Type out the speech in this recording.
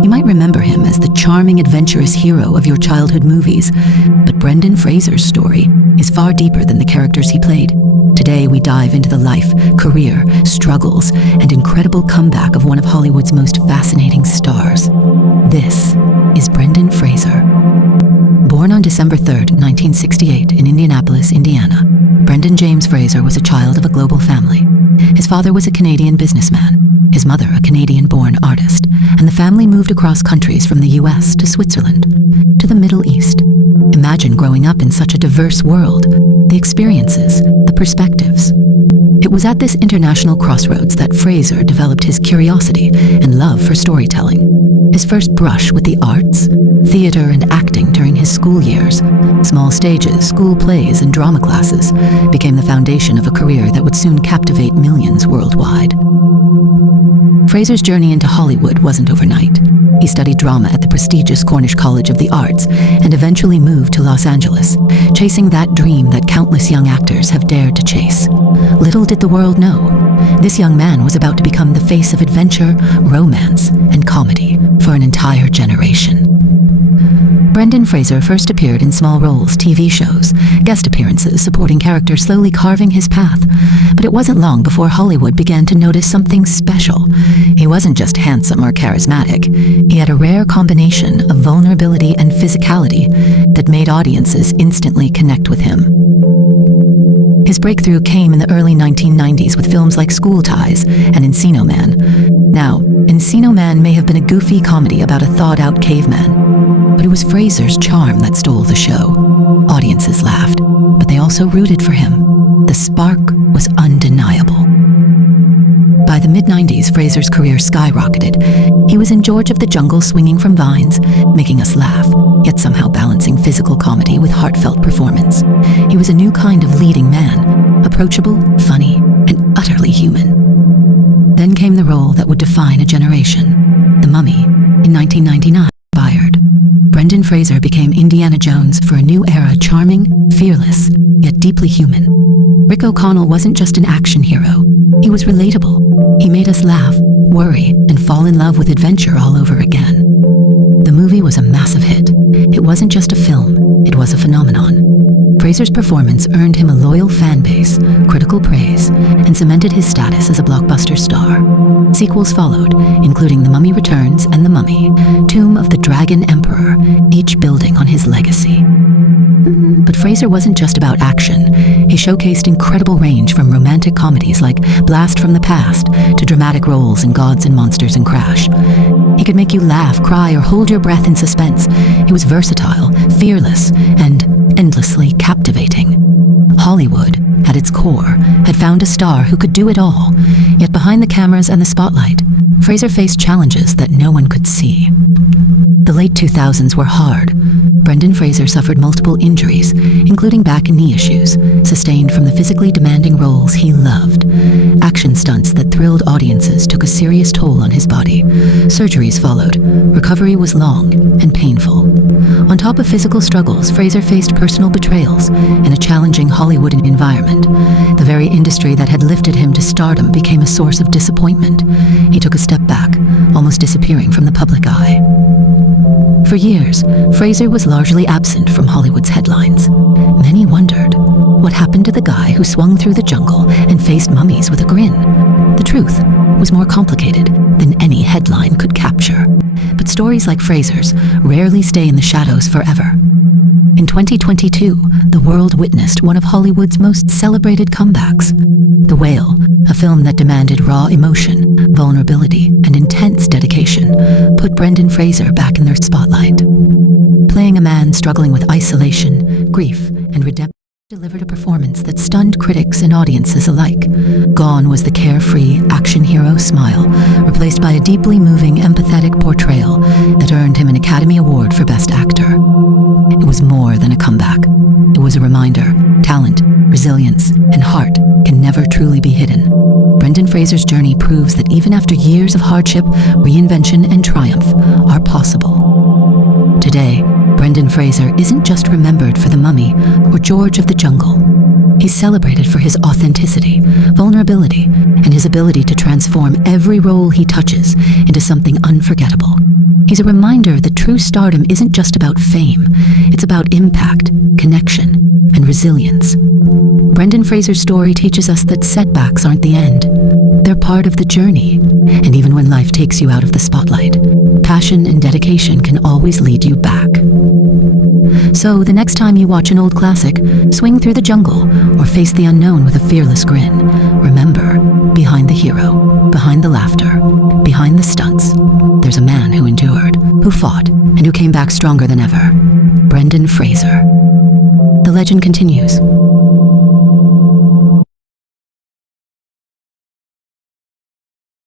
You might remember him as the charming, adventurous hero of your childhood movies, but Brendan Fraser's story is far deeper than the characters he played. Today, we dive into the life, career, struggles, and incredible comeback of one of Hollywood's most fascinating stars. This is Brendan Fraser. Born on December 3rd, 1968 in Indianapolis, Indiana, Brendan James Fraser was a child of a global family. His father was a Canadian businessman, his mother a Canadian-born artist, and the family moved across countries from the US to Switzerland, to the Middle East. Imagine growing up in such a diverse world, the experiences, the perspectives. It was at this international crossroads that Fraser developed his curiosity and love for storytelling. His first brush with the arts, theater and acting during his school years, small stages, school plays, and drama classes became the foundation of a career that would soon captivate millions worldwide. Fraser's journey into Hollywood wasn't overnight. He studied drama at the prestigious Cornish College of the Arts and eventually moved to Los Angeles, chasing that dream that countless young actors have dared to chase. Little did the world know, this young man was about to become the face of adventure, romance, and comedy for an entire generation. Brendan Fraser first appeared in small roles, TV shows, guest appearances supporting characters slowly carving his path. But it wasn't long before Hollywood began to notice something special. He wasn't just handsome or charismatic. He had a rare combination of vulnerability and physicality that made audiences instantly connect with him. His breakthrough came in the early 1990s with films like School Ties and Encino Man. Now, Encino Man may have been a goofy comedy about a thawed-out caveman, but it was Fraser's charm that stole the show. Audiences laughed, but they also rooted for him. The spark was undeniable. By the mid-90s, Fraser's career skyrocketed. He was in George of the Jungle swinging from vines, making us laugh, yet somehow balancing physical comedy with heartfelt performance. He was a new kind of leading man, approachable, funny, and utterly human. Then came the role that would define a generation, The Mummy, in 1999. Brendan Fraser became Indiana Jones for a new era, charming, fearless, yet deeply human. Rick O'Connell wasn't just an action hero. He was relatable. He made us laugh, worry, and fall in love with adventure all over again. The movie was a massive hit. It wasn't just a film, it was a phenomenon. Fraser's performance earned him a loyal fan base, critical praise, and cemented his status as a blockbuster star. Sequels followed, including The Mummy Returns and The Mummy, Tomb of the Dragon Emperor, each building on his legacy. But Fraser wasn't just about action. He showcased incredible range from romantic comedies like Blast from the Past to dramatic roles in Gods and Monsters and Crash. He could make you laugh, cry, or hold your breath in suspense. He was versatile, fearless, and endlessly captivating. Hollywood, at its core, had found a star who could do it all. Yet behind the cameras and the spotlight, Fraser faced challenges that no one could see. The late 2000s were hard. Brendan Fraser suffered multiple injuries, including back and knee issues, sustained from the physically demanding roles he loved. Action stunts that thrilled audiences took a serious toll on his body. Surgeries followed. Recovery was long and painful. On top of physical struggles, Fraser faced personal betrayals in a challenging Hollywood environment. The very industry that had lifted him to stardom became a source of disappointment. He took a step back, almost disappearing from the public eye. For years, Fraser was largely absent from Hollywood's headlines. Many wondered, what happened to the guy who swung through the jungle and faced mummies with a grin? The truth was more complicated than any headline could capture. But stories like Fraser's rarely stay in the shadows forever. In 2022, the world witnessed one of Hollywood's most celebrated comebacks. The Whale, a film that demanded raw emotion, vulnerability, and intense dedication, put Brendan Fraser back in their spotlight. Playing a man struggling with isolation, grief, and redemption, delivered a performance that stunned critics and audiences alike. Gone was the carefree, action hero smile, replaced by a deeply moving, empathetic portrayal that earned him an Academy Award for Best Actor. It was more than a comeback. It was a reminder: talent, resilience, and heart can never truly be hidden. Brendan Fraser's journey proves that even after years of hardship, reinvention, and triumph are possible. Today, Brendan Fraser isn't just remembered for The Mummy or George of the Jungle. He's celebrated for his authenticity, vulnerability, and his ability to transform every role he touches into something unforgettable. He's a reminder that true stardom isn't just about fame. It's about impact, connection, and resilience. Brendan Fraser's story teaches us that setbacks aren't the end. They're part of the journey. And even when life takes you out of the spotlight, passion and dedication can always lead you back. So the next time you watch an old classic, swing through the jungle, or face the unknown with a fearless grin, remember, behind the hero, behind the laughter, behind the stunts, there's a man who endured, who fought, and who came back stronger than ever. Brendan Fraser. The legend continues.